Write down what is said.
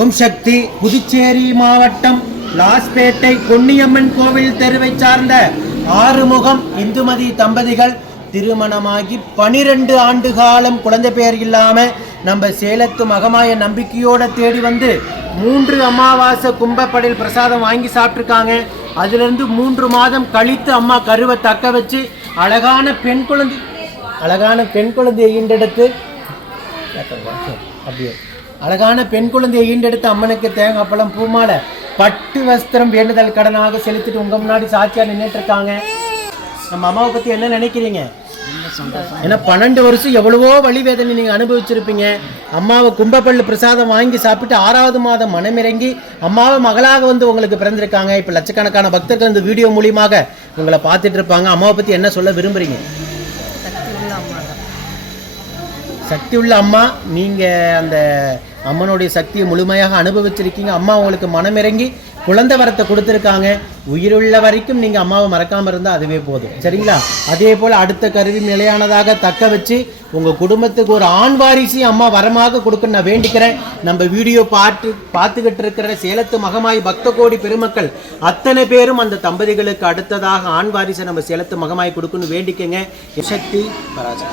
ஓம் சக்தி. புதுச்சேரி மாவட்டம் லாஸ்பேட்டை பொன்னியம்மன் கோவில் தெருவை சார்ந்த ஆறுமுகம் இந்துமதி தம்பதிகள் திருமணமாகி 12 ஆண்டு காலம் குழந்தை பெயர் இல்லாம நம்ம சேலத்து மகமாய நம்பிக்கையோட தேடி வந்து 3 அமாவாசை கும்பப்படையில் பிரசாதம் வாங்கி சாப்பிட்ருக்காங்க. அதிலிருந்து 3 மாதம் கழித்து அம்மா கருவை தக்க வச்சு அழகான பெண் குழந்தையை ஈண்டெடுத்து அப்படியே அழகான பெண் குழந்தையை ஈண்டெடுத்து அம்மனுக்கு தேங்காய் பழம் பூமாலை பட்டு வஸ்திரம் வேண்டுதல் கடனாக செலுத்திட்டு உங்க முன்னாடி சாட்சியா நின்றுட்டு இருக்காங்க. நம்ம அம்மாவை பத்தி என்ன நினைக்கிறீங்க? ஏன்னா 12 வருஷம் எவ்வளவோ வழி வேதனை நீங்க அனுபவிச்சிருப்பீங்க. அம்மாவை கும்பப்பள்ளி பிரசாதம் வாங்கி சாப்பிட்டு 6வது மாதம் மனமிறங்கி அம்மாவை மகளாக வந்து உங்களுக்கு பிறந்திருக்காங்க. இப்ப லட்சக்கணக்கான பக்தர்கள் இந்த வீடியோ மூலியமாக உங்களை பார்த்துட்டு இருப்பாங்க. அம்மாவை பத்தி என்ன சொல்ல விரும்புறீங்க? சக்தி உள்ள அம்மா. நீங்க அந்த அம்மனுடைய சக்தியை முழுமையாக அனுபவிச்சிருக்கீங்க. அம்மா உங்களுக்கு மனமிறங்கி குழந்தை வரத்தை கொடுத்துருக்காங்க. உயிருள்ள வரைக்கும் நீங்கள் அம்மாவை மறக்காமல் இருந்தால் அதுவே போதும், சரிங்களா? அதே போல் அடுத்த கருவி நிலையானதாக தக்க வச்சு உங்கள் குடும்பத்துக்கு ஒரு ஆண் வாரிசையும் அம்மா வரமாக கொடுக்க நான் வேண்டிக்கிறேன். நம்ம வீடியோ பார்த்துக்கிட்டு இருக்கிற சேலத்து மகமாய் பக்த கோடி பெருமக்கள் அத்தனை பேரும் அந்த தம்பதிகளுக்கு அடுத்ததாக ஆண் வாரிசை நம்ம சேலத்து மகமாய் கொடுக்கணும்னு வேண்டிக்கங்க. சக்தி பராஜா.